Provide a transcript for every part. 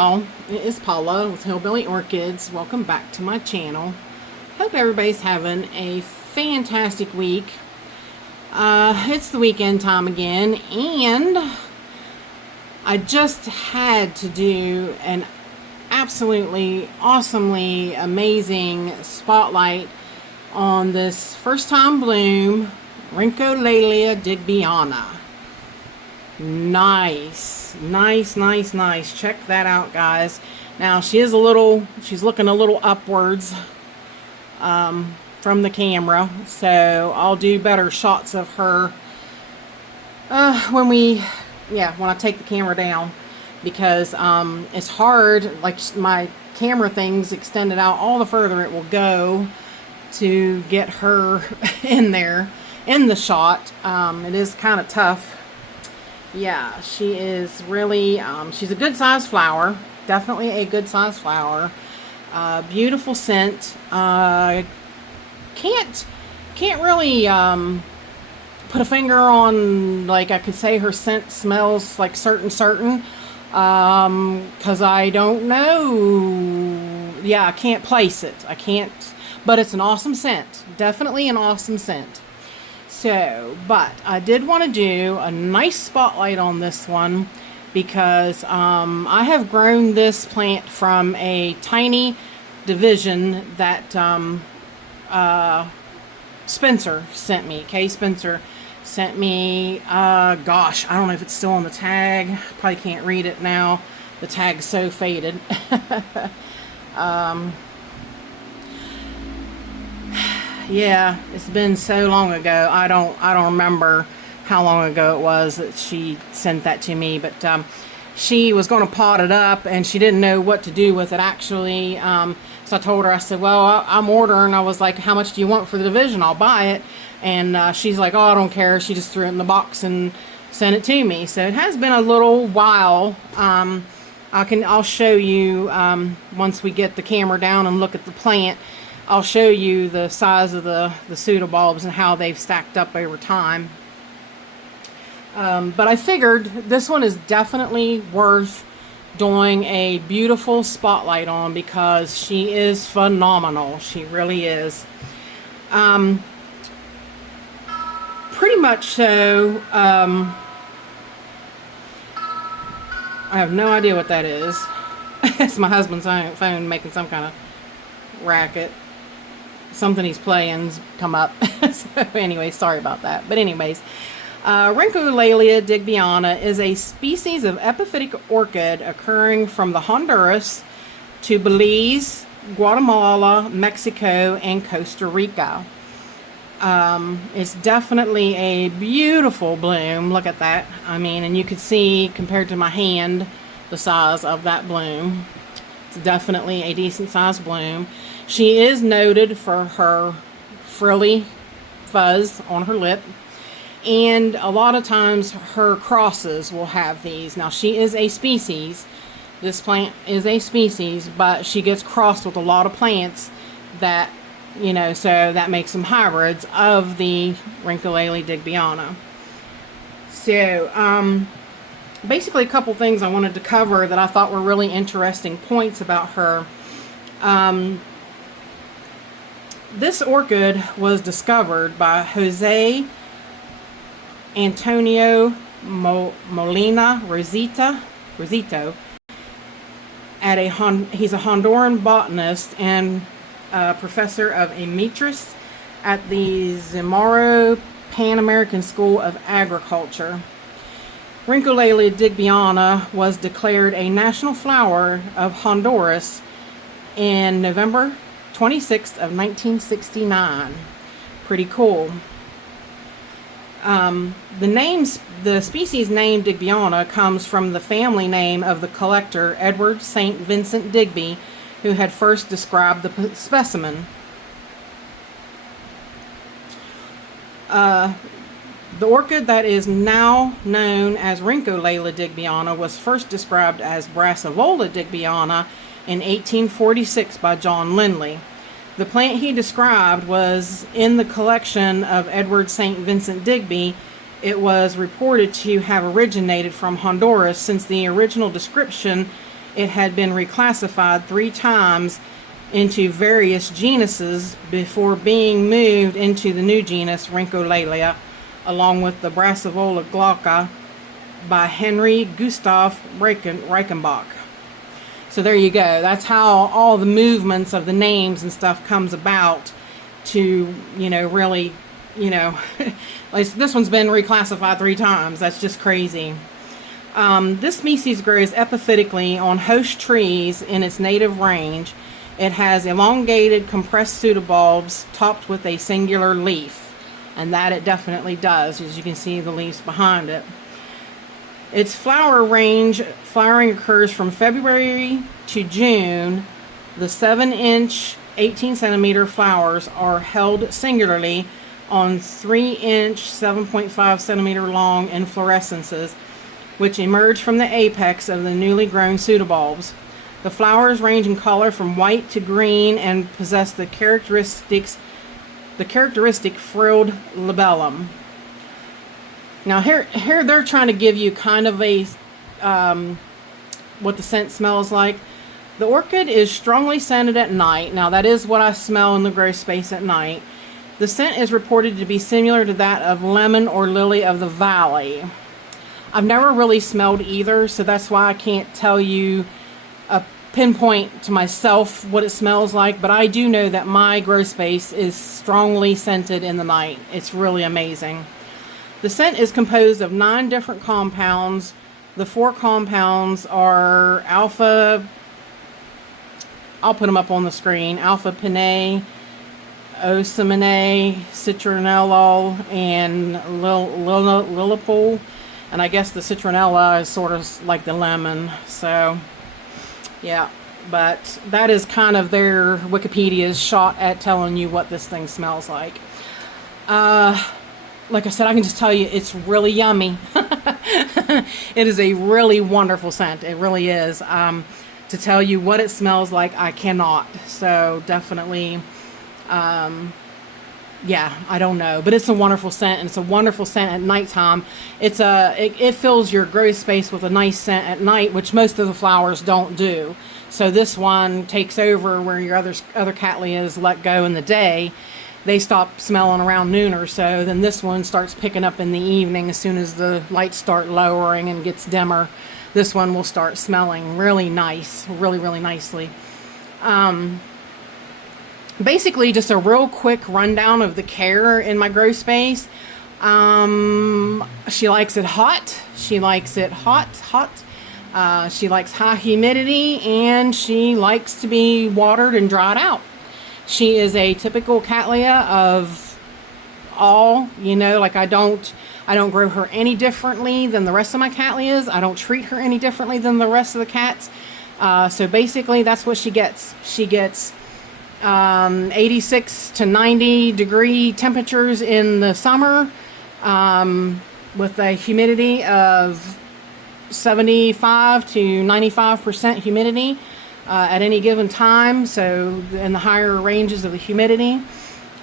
y'all, it is Paula with Hillbilly Orchids. Welcome back to my channel. Hope everybody's having a fantastic week. It's the weekend time again, and I just had to do an absolutely awesomely amazing spotlight on this first time bloom, Rhyncholaelia digbyana. Nice. Check that out, guys. Now she's looking a little upwards from the camera, so I'll do better shots of her when I take the camera down, because it's hard, like my camera thing's extended out all the further it will go to get her in there in the shot. It is kind of tough. Yeah, she is really, she's a good sized flower. Definitely a good sized flower. Beautiful scent. Can't really put a finger on, like, I could say her scent smells like certain, because I don't know. Yeah, I can't place it. I can't, but it's an awesome scent. Definitely an awesome scent. So, but I did want to do a nice spotlight on this one because I have grown this plant from a tiny division that Spencer sent me. Kay Spencer sent me, gosh, I don't know if it's still on the tag. Probably can't read it now. The tag's so faded. Yeah, it's been so long ago. I don't remember how long ago it was that she sent that to me, but she was going to pot it up and she didn't know what to do with it actually. So I told her, I said, well, I'm ordering. I was like, how much do you want for the division? I'll buy it. And she's like, oh, I don't care. She just threw it in the box and sent it to me. So it has been a little while. I'll show you once we get the camera down and look at the plant. I'll show you the size of the pseudobulbs and how they've stacked up over time. But I figured this one is definitely worth doing a beautiful spotlight on because she is phenomenal. She really is. Pretty much so. I have no idea what that is. It's my husband's phone making some kind of racket. Something he's playing's come up. So anyway, sorry about that. But anyways, Rhyncholaelia digbyana is a species of epiphytic orchid occurring from the Honduras to Belize, Guatemala, Mexico, and Costa Rica. It's definitely a beautiful bloom. Look at that. I mean, and you could see compared to my hand the size of that bloom. It's definitely a decent sized bloom. She is noted for her frilly fuzz on her lip, and a lot of times her crosses will have these. Now she is a species. This plant is a species, but she gets crossed with a lot of plants that, you know, so that makes them hybrids of the Rhyncholaelia digbyana. So, basically a couple things I wanted to cover that I thought were really interesting points about her. This orchid was discovered by Jose Antonio Molina Rosito at he's a Honduran botanist and professor of Emeritus at the Zamora Pan American School of Agriculture. Rhyncholaelia digbyana was declared a national flower of Honduras in November 26th of 1969. Pretty cool. The species name digbyana comes from the family name of the collector Edward St. Vincent Digby, who had first described the specimen. The orchid that is now known as Rhyncholaelia digbyana was first described as Brassavola digbyana in 1846 by John Lindley. The plant he described was in the collection of Edward St. Vincent Digby. It was reported to have originated from Honduras, since the original description it had been reclassified 3 times into various genuses before being moved into the new genus Rhyncholaelia, along with the Brassavola glauca by Henry Gustav Reichenbach. So there you go. That's how all the movements of the names and stuff comes about to, really, like this one's been reclassified 3 times. That's just crazy. This species grows epiphytically on host trees in its native range. It has elongated, compressed pseudobulbs topped with a singular leaf, and that it definitely does, as you can see the leaves behind it. Its flowering occurs from February to June. The 7-inch, 18-centimeter flowers are held singularly on 3-inch, 7.5-centimeter long inflorescences, which emerge from the apex of the newly grown pseudobulbs. The flowers range in color from white to green and possess the characteristic frilled labellum. Now here they're trying to give you kind of a what the scent smells like. The orchid is strongly scented at night. Now that is what I smell in the grow space at night. The scent is reported to be similar to that of lemon or lily of the valley. I've never really smelled either, so that's why I can't tell you a pinpoint to myself what it smells like, but I do know that my grow space is strongly scented in the night. It's really amazing. The scent is composed of 9 different compounds. The 4 compounds are alpha, I'll put them up on the screen, alpha pinnae, ocimene, citronellol, and lilipol. And I guess the citronella is sort of like the lemon. So, yeah. But that is kind of their Wikipedia's shot at telling you what this thing smells like. Like I said, I can just tell you it's really yummy. It is a really wonderful scent. It really is. To tell you what it smells like, I cannot. So definitely, yeah, I don't know, but it's a wonderful scent, and it's a wonderful scent at nighttime. It fills your grow space with a nice scent at night, which most of the flowers don't do. So this one takes over where your other cattleyas let go in the day. They stop smelling around noon or so. Then this one starts picking up in the evening as soon as the lights start lowering and gets dimmer. This one will start smelling really nice, really, really nicely. Basically, just a real quick rundown of the care in my grow space. She likes it hot. She likes it hot. She likes high humidity, and she likes to be watered and dried out. She is a typical cattleya of all, like I don't grow her any differently than the rest of my cattleyas. I don't treat her any differently than the rest of the cats. So basically, that's what she gets. She gets 86 to 90 degree temperatures in the summer, with a humidity of 75 to 95% humidity at any given time. So in the higher ranges of the humidity.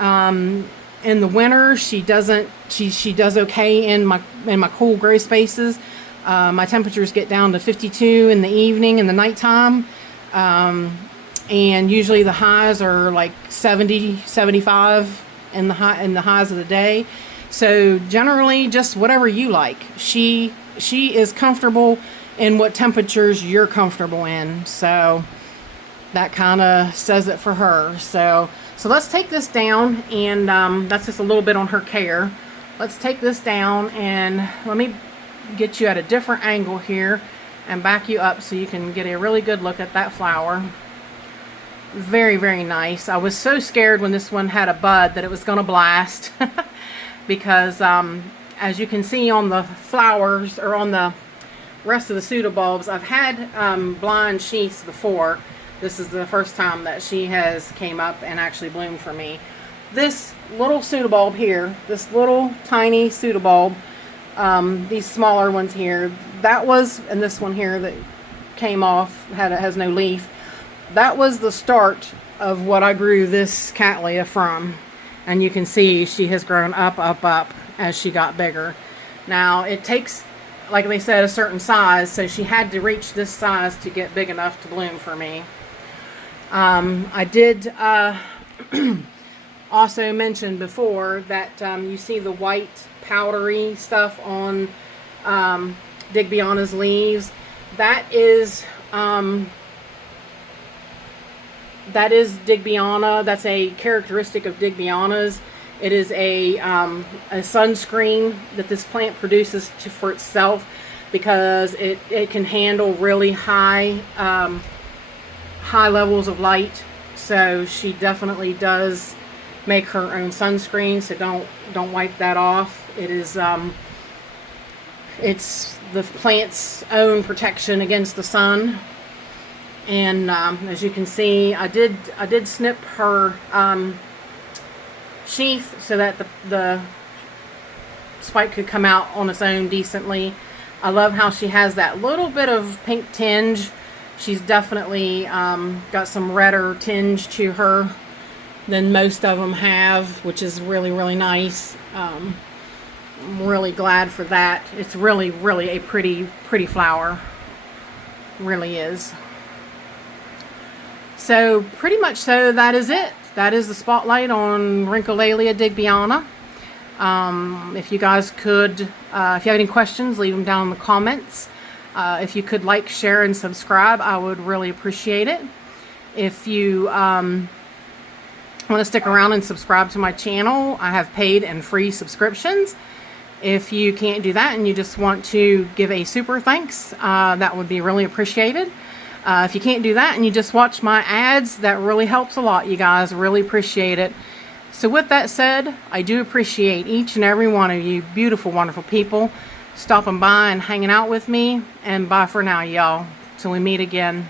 In the winter, she does okay in my cool grow spaces. My temperatures get down to 52 in the evening and the nighttime. And usually the highs are like 70, 75 in the highs of the day. So generally, just whatever you like. She is comfortable in what temperatures you're comfortable in. So that kind of says it for her. So let's take this down, and that's just a little bit on her care. Let's take this down, and let me get you at a different angle here and back you up so you can get a really good look at that flower. Very, very nice. I was so scared when this one had a bud that it was going to blast because as you can see on the flowers, or on the rest of the pseudobulbs, I've had blind sheaths before. This is the first time that she has came up and actually bloomed for me. This little pseudobulb here, this little tiny pseudobulb, these smaller ones here, and this one here that came off, has no leaf. That was the start of what I grew this cattleya from. And you can see she has grown up as she got bigger. Now, it takes like they said, a certain size, so she had to reach this size to get big enough to bloom for me. I did also mention before that you see the white powdery stuff on digbyana's leaves. That is digbyana. That's a characteristic of digbyana's. It is a sunscreen that this plant produces for itself, because it can handle really high levels of light. So she definitely does make her own sunscreen. So don't wipe that off. It is it's the plant's own protection against the sun. And as you can see, I did snip her sheath so that the spike could come out on its own decently. I love how she has that little bit of pink tinge. She's definitely got some redder tinge to her than most of them have, which is really, really nice. I'm really glad for that. It's really, really a pretty flower. Really is. So pretty much so that is it. That is the spotlight on Rhyncholaelia digbyana. If you guys could, if you have any questions, leave them down in the comments. If you could like, share, and subscribe, I would really appreciate it. If you want to stick around and subscribe to my channel, I have paid and free subscriptions. If you can't do that and you just want to give a super thanks, that would be really appreciated. If you can't do that and you just watch my ads, that really helps a lot, you guys. Really appreciate it. So with that said, I do appreciate each and every one of you beautiful, wonderful people stopping by and hanging out with me. And bye for now, y'all. Till we meet again.